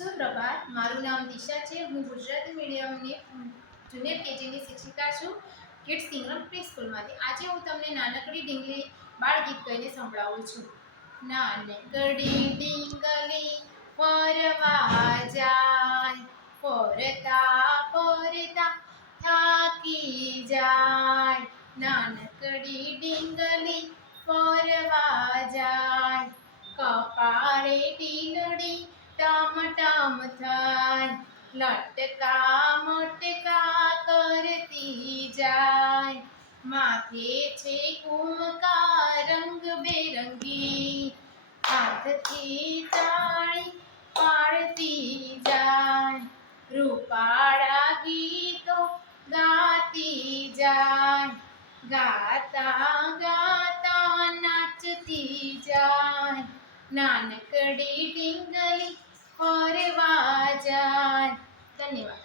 સુપ્રભાત, મારું નામ દિશા છે। હું ગુજરાતી મીડિયમની જુનિયર કેજીની શિક્ષિકા છું, કિડ્સ કિંગડમ પ્રી સ્કૂલમાંથી। આજે હું તમને નાનકડી ડીંગલી બાળગીત કહીને સંભળાવું છું। નાનકડી ડીંગલી ફરવા જાય, ફરતા ફરતા થાકી જાય। નાનકડી ડીંગલી ફરવા જાય, કપાળે ટીલડી ટમ ટમ થાય, લટકા મટકા કરતી જાય। માથે છે કુમકા રંગ બેરંગી, હાથથી તાળી પાડતી જાય। રૂપાળા ગીતો ગાતી જાય, ગાતા ગાતા નાચતી જાય। નાનકડી ડીંગલી ફરવા જાય। ધન્યવાદ।